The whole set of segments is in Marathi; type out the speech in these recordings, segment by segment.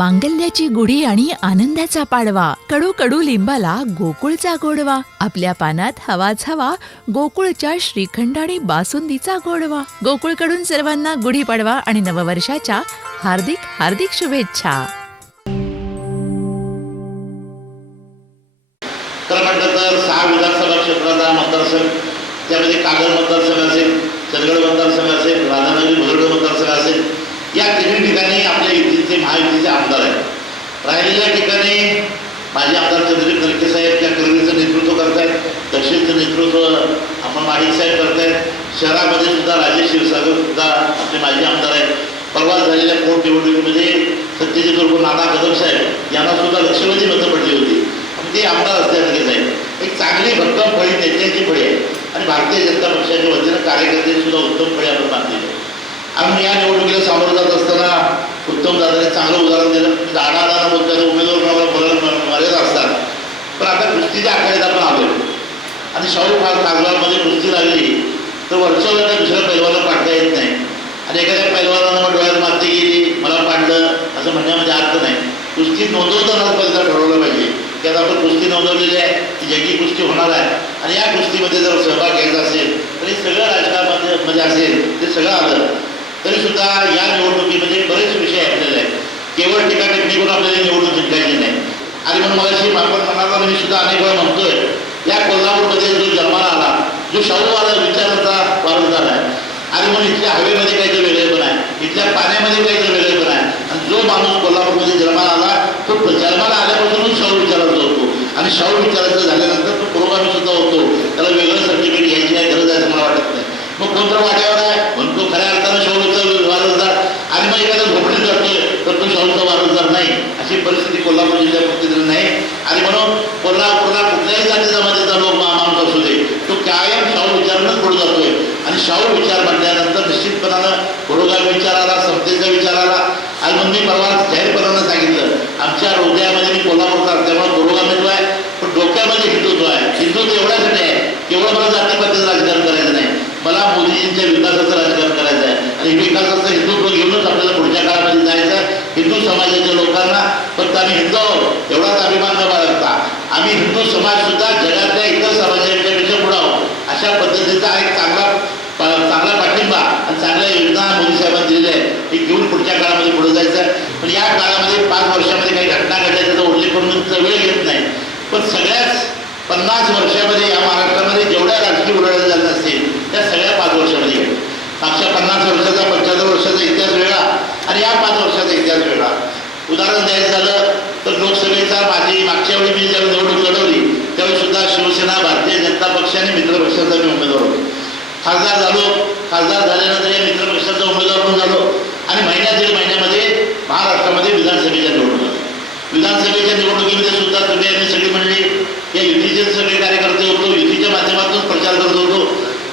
मांगल्याची गुढी आणि आनंदाचा पाडवा. कडू कडू लिंबाला गोकुळचा गोडवा. आपल्या पानात हवाच हवा गोकुळच्या श्रीखंड आणि बासुंदीचा गोडवा. गोकुळकडून सर्वांना गुढीपाडवा आणि नववर्षाच्या हार्दिक हार्दिक शुभेच्छा. म्हटलं तर सहा विधानसभा क्षेत्राचा मतदारसंघ त्यामध्ये मतदारसंघ असेल चंदगड मतदारसंघ असेल राधानगरी मतदारसंघ असेल या तिन्ही ठिकाणी आपल्या युतीचे महायुती राहिलेल्या ठिकाणी माजी आमदार चंद्रजीत नरके साहेब त्या कर्मीचं नेतृत्व करतायत दक्षिणचं नेतृत्व आपण माडिक साहेब करतायत शहरामध्ये सुद्धा राजेश क्षीरसागर सुद्धा आपले माजी आमदार आहेत. परवा झालेल्या पोटनिवडणुकीमध्ये सत्यजित उर्फ नाना कदम साहेब यांना सुद्धा लक्षवेधी मतं पडली होती. आणि ते आमदार असल्यासारखेच आहे एक चांगली भक्कम फळी नेत्यांची फळी आहे. आणि भारतीय जनता पक्षाच्या वतीनं कार्यकर्ते सुद्धा उत्तम फळी आपण बांधलेली आहे आम्ही या निवडणुकीला सामोरं जात असताना उत्तम दादाने चांगलं उदाहरण दिलं. दाडा दादा बोलताना उमेदवार कोणाला मर्यादा असतात. पण आता कुस्तीच्या आखाड्यात आपण आलो आणि शाहू फार कागदामध्ये कुस्ती लागली तर वर्षाला दुसऱ्या पैलवाला पाडता येत नाही. आणि एखाद्या पैलवानानं मग डोळ्यात माती गेली मला पाडलं असं म्हणण्यामध्ये अर्थ नाही. कुस्ती नोंदवतानाच पैसा ठरवलं पाहिजे. की आता आपण कुस्ती नोंदवलेली आहे ती जगी कुस्ती होणार आहे. आणि या कुस्तीमध्ये जर सहभाग घ्यायचा असेल तर हे सगळं राजकारणामध्ये मध्ये असेल ते सगळं आलं. तरी सुद्धा या निवडणुकीमध्ये बरेच विषय आपल्याला आहेत. केवळ टीका टिप्पणी आपल्याला निवडणूक जिंकायची नाही. आणि म्हणून मला आपण म्हणाला मी सुद्धा अनेक वेळा म्हणतोय या कोल्हापूरमध्ये जो जन्माला आला जो शाहूवाला विचाराचा वारसदार आहे आणि म्हणून इथल्या हवेमध्ये काहीतरी वेगळेपण आहे इथल्या पाण्यामध्ये काहीतरी वेगळेपण आहे आणि जो माणूस कोल्हापूरमध्ये जन्माला आला तो जन्माला आल्यापासूनच शाहू विचाराचा होतो. आणि शाहू विचाराचं झाल्यानंतर तो पुरोगामी सुद्धा होतो त्याला वेगळं सर्टिफिकेट घ्यायची काय गरज आहे असं मला वाटत नाही मग कोणतं वाट्यावर आहे म्हणतो खऱ्या अर्थानं शाहूचा वारसदार आणि मग एखादा झोपडीत जातोय तर रोजगार नाही. अशी परिस्थिती कोल्हापूर जिल्ह्यात प्रतिदिन नाही. आणि म्हणून कोल्हापूरला कुठल्याही जाती जमातीचा लोक मा- असू दे तो कायम शाहू विचारानंच पुढे जातोय. आणि शाहू विचार म्हटल्यानंतर निश्चितपणानं पुरोगामी विचार आला समतेचा विचार आला आणि मग मी परवा जाहीरपणानं सांगितलं आमच्या हृदयामध्ये मी कोल्हापूरचा असल्यामुळे पुरोगामित्व आहे पण डोक्यामध्ये हिंदुत्व आहे. हिंदुत्व एवढ्यासाठी आहे. केवळ मला जातीपातीचं राजकारण करायचं नाही. मला मोदीजींच्या विकासाचं राजकारण करायचं आहे. आणि विकासाचं हिंदुत्व घेऊनच आपल्याला पुढच्या काळामध्ये जायचं हिंदू समाजाच्या लोकांना फक्त आम्ही हिंदू आहोत एवढाच अभिमान न बाळगता? आम्ही हिंदू समाज सुद्धा जगातल्या इतर समाजाच्या पेक्षा पुढे आहोत. अशा पद्धतीचा एक चांगला चांगला पाठिंबा आणि चांगल्या योजना मोदी साहेबांनी दिलेल्या आहेत. हे घेऊन पुढच्या काळामध्ये पुढे जायचं आहे. पण या काळामध्ये पाच वर्षामध्ये काही घटना घडल्या त्याचा उल्लेख करून वेळ घेत नाही. पण सगळ्याच पन्नास वर्षामध्ये या महाराष्ट्रामध्ये जेवढ्या राजकीय उलाढाली जात असतील त्या सगळ्या पाच वर्षामध्ये. मागच्या पन्नास वर्षाचा पंच्याहत्तर वर्षाचा इतिहास वेगळा आणि या पाच वर्षाचा इतिहास वेगळा. उदाहरण द्यायचं झालं तर लोकसभेचा माझी मागच्या वेळी मी ज्यावेळी निवडणूक लढवली त्यावेळी सुद्धा शिवसेना भारतीय जनता पक्ष आणि मित्र पक्षाचा मी उमेदवार होतो. खासदार झालो खासदार झाल्यानंतर या मित्र पक्षाचा उमेदवार पण झालो आणि महिन्या दीड महिन्यामध्ये महाराष्ट्रामध्ये विधानसभेच्या निवडणूक. विधानसभेच्या निवडणुकीमध्ये सुद्धा तुम्ही आम्ही सगळी मंडळी या युतीचे सगळे कार्यकर्ते होतो युतीच्या माध्यमातून प्रचार करत होतो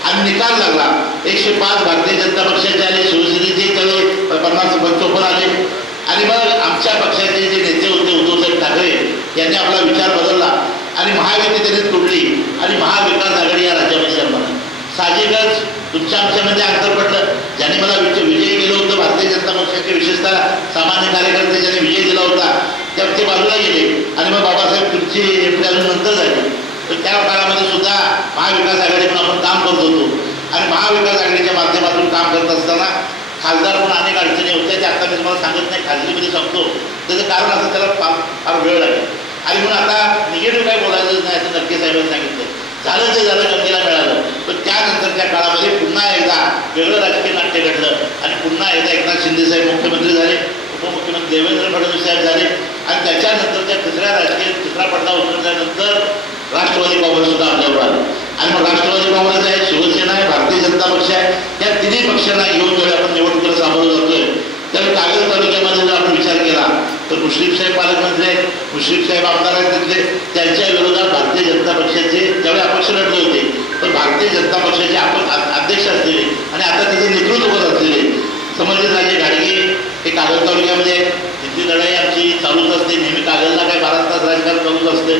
आणि निकाल लागला. एकशे पाच भारतीय जनता पक्षाचे आले शिवसेनेचे त्यावेळी पन्नास पंचोपन्न आले. आणि मग आमच्या पक्षाचे जे नेते होते उद्धवसाहेब ठाकरे यांनी आपला विचार बदलला. आणि महायुती त्यांनी तोडली आणि महाविकास आघाडी या राज्यामध्ये जन्माला. साहजिकच तुमच्या आमच्यामध्ये अंतर पडलं. ज्याने मला विजय विजयी केलं होतं भारतीय जनता पक्षाचे विशेषतः सामान्य कार्यकर्ते ज्याने विजय दिला होता त्या ते बाजूला गेले. आणि मग बाबासाहेब तुमची एम नंतर झाली. तर त्या काळामध्ये सुद्धा महाविकास आघाडीतून आपण काम करत होतो. आणि महाविकास आघाडीच्या माध्यमातून काम करत असताना खासदार पण अनेक अडचणी होत्या त्या आता मी तुम्हाला सांगत नाही खाजगीमध्ये सांगतो. त्याचं कारण असं त्याला फार फार वेळ लागेल. आणि म्हणून आता निगेटिव्ह काय बोलायचं नाही असं नक्की साहेबांनी सांगितलं. झालं ते झालं गंगेला मिळालं. पण त्यानंतरच्या काळामध्ये पुन्हा एकदा वेगळं राजकीय नाट्य घडलं. आणि पुन्हा एकदा एकनाथ शिंदे साहेब मुख्यमंत्री झाले उपमुख्यमंत्री देवेंद्र फडणवीस साहेब झाले. आणि त्याच्यानंतर त्या तिसऱ्या राजकीय तिसरा पडदा उतरल्यानंतर राष्ट्रवादी काँग्रेस सुद्धा आपल्यावर आलं आणि मग राष्ट्रवादी काँग्रेस आहे शिवसेना आहे भारतीय जनता पक्ष आहे. या तिन्ही पक्षांना घेऊन जर आपण निवडणुकीला सामोरं जातोय तर कागद तालुक्यामध्ये जर आपण विचार केला तर मुश्रीफ साहेब पालकमंत्री मुश्रीफ साहेब आमदार आहेत तिथले त्यांच्या विरोधात भारतीय जनता पक्षाचे त्यावेळी अपक्ष लढले होते. पण भारतीय जनता पक्षाचे आपण अध्यक्ष असलेले आणि आता त्याचं नेतृत्व करत असलेले संबंधित राजे घाडगे हे कागद तालुक्यामध्ये तिथली लढाई आमची चालूच असते. नेहमी कागदला काय बारा तास राजकारण चालूच असते.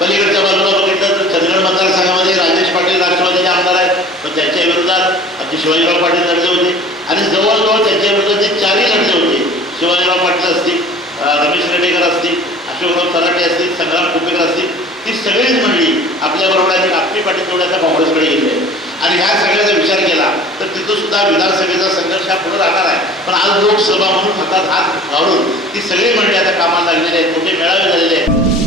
पलीकडच्या बाजूला बघितलं तर चंदगड मतदारसंघामध्ये राजेश पाटील राष्ट्रवादीचे आमदार आहेत पण त्यांच्या विरोधात आमचे शिवाजीराव पाटील लढले होते. आणि जवळजवळ त्यांच्या म्हणजे विरोधात जे चारही लढले होते शिवाजीराव पाटील असतील अं, अशोकराव तलाटे असतील संग्राम कुपेकर असतील ती सगळीच मंडळी आपल्याबरोबर आहे आपली पाटील तेवढ्या काँग्रेसकडे गेली आहे. आणि ह्या सगळ्याचा विचार केला तर तिथं सुद्धा विधानसभेचा संघर्ष हा पुढे राहणार आहे. पण आज लोकसभा म्हणून हातात हात घालून ती सगळी मंडळी आता कामाला लागलेली आहेत. मोठे मेळावे झालेले आहेत.